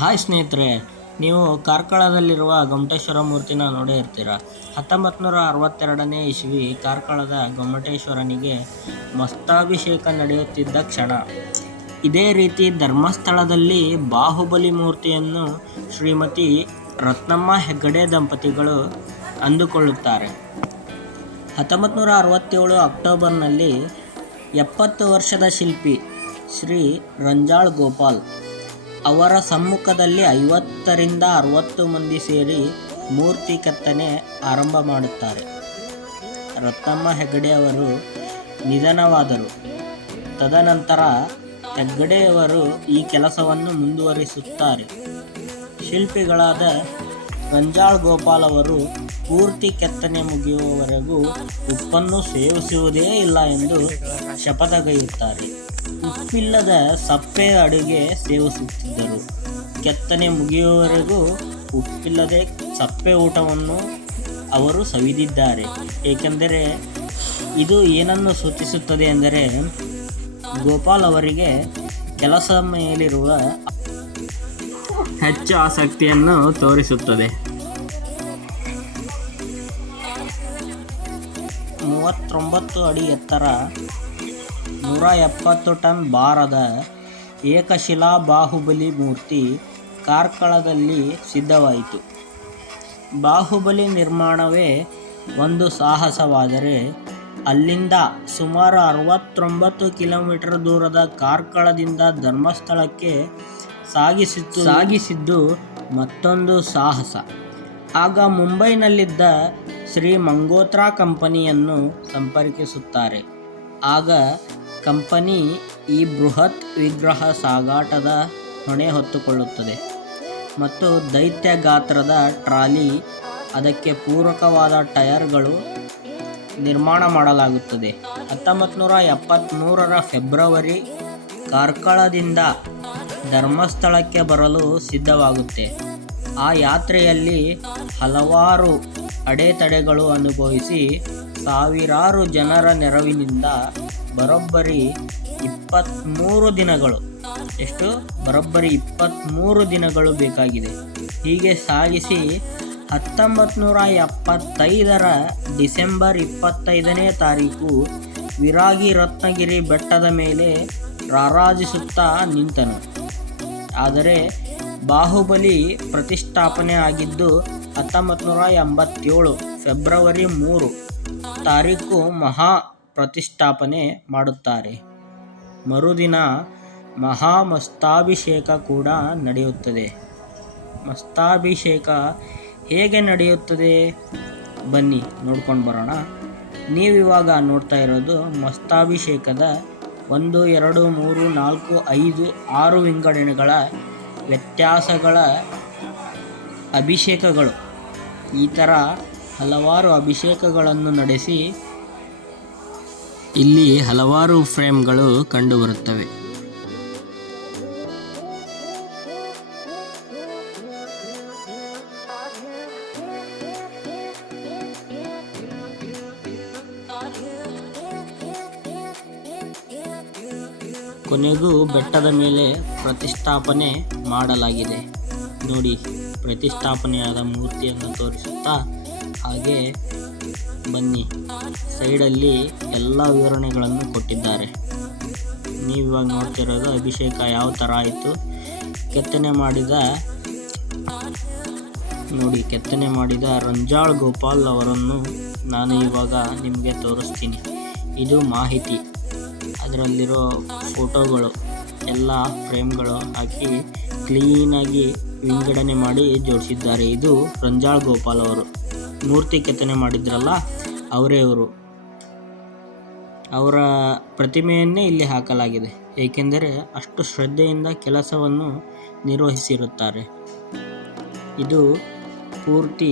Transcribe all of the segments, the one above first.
Hi ಸ್ನೇಹಿತರೆ, ನೀವು ಕಾರ್ಕಳದಲ್ಲಿರುವ ಗೊಮ್ಮಟೇಶ್ವರ ಮೂರ್ತಿನ ನೋಡೇ ಇರ್ತೀರ. 1962ನೇ ಇಸವಿ ಕಾರ್ಕಳದ ಗೊಮ್ಮಟೇಶ್ವರನಿಗೆ ಮಸ್ತಾಭಿಷೇಕ ನಡೆಯುತ್ತಿದ್ದ ಕ್ಷಣ. ಇದೇ ರೀತಿ ಧರ್ಮಸ್ಥಳದಲ್ಲಿ ಬಾಹುಬಲಿ ಮೂರ್ತಿಯನ್ನು ಶ್ರೀಮತಿ ರತ್ನಮ್ಮ ಹೆಗಡೆ ದಂಪತಿಗಳು ಅಂದುಕೊಳ್ಳುತ್ತಾರೆ. 1967 ಅಕ್ಟೋಬರ್ನಲ್ಲಿ 70 ವರ್ಷದ ಶಿಲ್ಪಿ ಶ್ರೀ ರಂಜಾಳ್ ಗೋಪಾಲ್ ಅವರ ಸಮ್ಮುಖದಲ್ಲಿ 50ರಿಂದ 60 ಮಂದಿ ಸೇರಿ ಮೂರ್ತಿ ಕೆತ್ತನೆ ಆರಂಭ ಮಾಡುತ್ತಾರೆ. ರತ್ನಮ್ಮ ಹೆಗಡೆಯವರು ನಿಧನವಾದರು. ತದನಂತರ ಹೆಗ್ಗಡೆಯವರು ಈ ಕೆಲಸವನ್ನು ಮುಂದುವರಿಸುತ್ತಾರೆ. ಶಿಲ್ಪಿಗಳಾದ ರಂಜಾಳ್ ಗೋಪಾಲ್ ಅವರು ಪೂರ್ತಿ ಕೆತ್ತನೆ ಮುಗಿಯುವವರೆಗೂ ಉಪ್ಪನ್ನು ಸೇವಿಸುವುದೇ ಇಲ್ಲ ಎಂದು ಶಪಥಗೈಯುತ್ತಾರೆ. ಉಪ್ಪಿಲ್ಲದ ಸಪ್ಪೆ ಅಡುಗೆ ಸೇವಿಸುತ್ತಿದ್ದರು. ಕೆತ್ತನೆ ಮುಗಿಯುವವರೆಗೂ ಉಪ್ಪಿಲ್ಲದೆ ಸಪ್ಪೆ ಊಟವನ್ನು ಅವರು ಸವಿದಿದ್ದಾರೆ. ಏಕೆಂದರೆ ಇದು ಏನನ್ನು ಸೂಚಿಸುತ್ತದೆ ಎಂದರೆ ಗೋಪಾಲ್ ಅವರಿಗೆ ಕೆಲಸ ಮೇಲಿರುವ ಹೆಚ್ಚು ಆಸಕ್ತಿಯನ್ನು ತೋರಿಸುತ್ತದೆ. 39 ಅಡಿ ಎತ್ತರ, 170 ಟನ್ ಭಾರದ ಏಕಶಿಲಾ ಬಾಹುಬಲಿ ಮೂರ್ತಿ ಕಾರ್ಕಳದಲ್ಲಿ ಸಿದ್ಧವಾಯಿತು. ಬಾಹುಬಲಿ ನಿರ್ಮಾಣವೇ ಒಂದು ಸಾಹಸವಾದರೆ ಅಲ್ಲಿಂದ ಸುಮಾರು 69 ಕಿಲೋಮೀಟರ್ ದೂರದ ಕಾರ್ಕಳದಿಂದ ಧರ್ಮಸ್ಥಳಕ್ಕೆ ಸಾಗಿಸಿದ್ದು ಮತ್ತೊಂದು ಸಾಹಸ. ಆಗ ಮುಂಬೈನಲ್ಲಿದ್ದ ಶ್ರೀ ಮಂಗೋತ್ರಾ ಕಂಪನಿಯನ್ನು ಸಂಪರ್ಕಿಸುತ್ತಾರೆ. ಆಗ ಕಂಪನಿ ಈ ಬೃಹತ್ ವಿಗ್ರಹ ಸಾಗಾಟದ ಹೊಣೆ ಹೊತ್ತುಕೊಳ್ಳುತ್ತದೆ ಮತ್ತು ದೈತ್ಯ ಗಾತ್ರದ ಟ್ರಾಲಿ, ಅದಕ್ಕೆ ಪೂರಕವಾದ ಟೈರ್ಗಳು ನಿರ್ಮಾಣ ಮಾಡಲಾಗುತ್ತದೆ. 1973 ಫೆಬ್ರವರಿ ಕಾರ್ಕಳದಿಂದ ಧರ್ಮಸ್ಥಳಕ್ಕೆ ಬರಲು ಸಿದ್ಧವಾಗುತ್ತೆ. ಆ ಯಾತ್ರೆಯಲ್ಲಿ ಹಲವಾರು ಅಡೆತಡೆಗಳು ಅನುಭವಿಸಿ ಸಾವಿರಾರು ಜನರ ನೆರವಿನಿಂದ ಬರೋಬ್ಬರಿ 23 ದಿನಗಳು ಬರೋಬ್ಬರಿ 23 ದಿನಗಳು ಬೇಕಾಗಿದೆ. ಹೀಗೆ ಸಾಗಿಸಿ 1975 ಡಿಸೆಂಬರ್ 25ನೇ ತಾರೀಕು ವಿರಾಗಿ ರತ್ನಗಿರಿ ಬೆಟ್ಟದ ಮೇಲೆ ರಾರಾಜಿಸುತ್ತಾ ನಿಂತನು. ಆದರೆ ಬಾಹುಬಲಿ ಪ್ರತಿಷ್ಠಾಪನೆ ಆಗಿದ್ದು 1987 ಫೆಬ್ರವರಿ 3 ತಾರೀಕು ಮಹಾ ಪ್ರತಿಷ್ಠಾಪನೆ ಮಾಡುತ್ತಾರೆ. ಮರುದಿನ ಮಸ್ತಾಭಿಷೇಕ ಕೂಡ ನಡೆಯುತ್ತದೆ. ಮಸ್ತಾಭಿಷೇಕ ಹೇಗೆ ನಡೆಯುತ್ತದೆ ಬನ್ನಿ ನೋಡ್ಕೊಂಡು ಬರೋಣ. ನೀವಿವಾಗ ನೋಡ್ತಾ ಇರೋದು ಮಸ್ತಾಭಿಷೇಕದ 1, 2, 3, 4, 5, 6 ವಿಂಗಡಣೆಗಳ ವ್ಯತ್ಯಾಸಗಳ ಅಭಿಷೇಕಗಳು. ಈ ಥರ ಹಲವಾರು ಅಭಿಷೇಕಗಳನ್ನು ನಡೆಸಿ ಇಲ್ಲಿ ಹಲವಾರು ಫ್ರೇಮ್ಗಳು ಕಂಡುಬರುತ್ತವೆ. ಕೊನೆಗೂ ಬೆಟ್ಟದ ಮೇಲೆ ಪ್ರತಿಷ್ಠಾಪನೆ ಮಾಡಲಾಗಿದೆ. ನೋಡಿ, ಪ್ರತಿಷ್ಠಾಪನೆಯಾದ ಮೂರ್ತಿಯನ್ನು ತೋರಿಸುತ್ತಾ ಹಾಗೆ ಬನ್ನಿ. ಸೈಡಲ್ಲಿ ಎಲ್ಲ ವಿವರಣೆಗಳನ್ನು ಕೊಟ್ಟಿದ್ದಾರೆ. ನೀವಿವಾಗ ನೋಡ್ತಿರೋದು ಅಭಿಷೇಕ ಯಾವ ಥರ ಆಯಿತು. ಕೆತ್ತನೆ ಮಾಡಿದ ರಂಜಾಳ್ ಗೋಪಾಲ್ ಅವರನ್ನು ನಾನು ಇವಾಗ ನಿಮಗೆ ತೋರಿಸ್ತೀನಿ. ಇದು ಮಾಹಿತಿ, ಅದರಲ್ಲಿರೋ ಫೋಟೋಗಳು ಎಲ್ಲ ಫ್ರೇಮ್ಗಳು ಹಾಕಿ ಕ್ಲೀನಾಗಿ ವಿಂಗಡಣೆ ಮಾಡಿ ಜೋಡಿಸಿದ್ದಾರೆ. ಇದು ರಂಜಾಳ್ ಗೋಪಾಲ್ ಅವರು ಮೂರ್ತಿ ಕೆತ್ತನೆ ಮಾಡಿದ್ರಲ್ಲ, ಅವರೇ ಇವರು. ಅವರ ಪ್ರತಿಮೆಯನ್ನೇ ಇಲ್ಲಿ ಹಾಕಲಾಗಿದೆ, ಏಕೆಂದರೆ ಅಷ್ಟು ಶ್ರದ್ಧೆಯಿಂದ ಕೆಲಸವನ್ನು ನಿರ್ವಹಿಸಿರುತ್ತಾರೆ. ಇದು ಪೂರ್ತಿ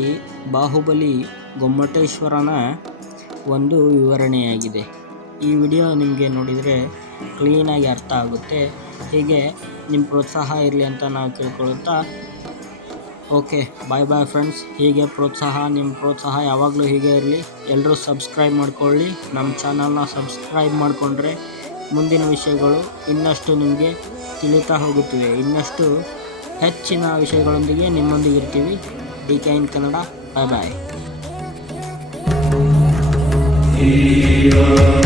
ಬಾಹುಬಲಿ ಗೊಮ್ಮಟೇಶ್ವರನ ಒಂದು ವಿವರಣೆಯಾಗಿದೆ. ಈ ವಿಡಿಯೋ ನಿಮಗೆ ನೋಡಿದರೆ ಕ್ಲೀನಾಗಿ ಅರ್ಥ ಆಗುತ್ತೆ. ಹೀಗೆ ನಿಮ್ಮ ಪ್ರೋತ್ಸಾಹ ಇರಲಿ ಅಂತ ನಾವು ಕೇಳ್ಕೊಳ್ಳುತ್ತಾ, ಓಕೆ, ಬಾಯ್ ಫ್ರೆಂಡ್ಸ್. ಹೀಗೆ ನಿಮ್ಮ ಪ್ರೋತ್ಸಾಹ ಯಾವಾಗಲೂ ಹೀಗೆ ಇರಲಿ. ಎಲ್ಲರೂ ಸಬ್ಸ್ಕ್ರೈಬ್ ಮಾಡ್ಕೊಳ್ಳಿ. ನಮ್ಮ ಚಾನಲ್ನ ಸಬ್ಸ್ಕ್ರೈಬ್ ಮಾಡಿಕೊಂಡ್ರೆ ಮುಂದಿನ ವಿಷಯಗಳು ಇನ್ನಷ್ಟು ನಿಮಗೆ ತಿಳಿತಾ ಹೋಗುತ್ತಿವೆ. ಇನ್ನಷ್ಟು ಹೆಚ್ಚಿನ ವಿಷಯಗಳೊಂದಿಗೆ ನಿಮ್ಮೊಂದಿಗೆ ಇರ್ತೀವಿ. DK in Kannada. Bye bye.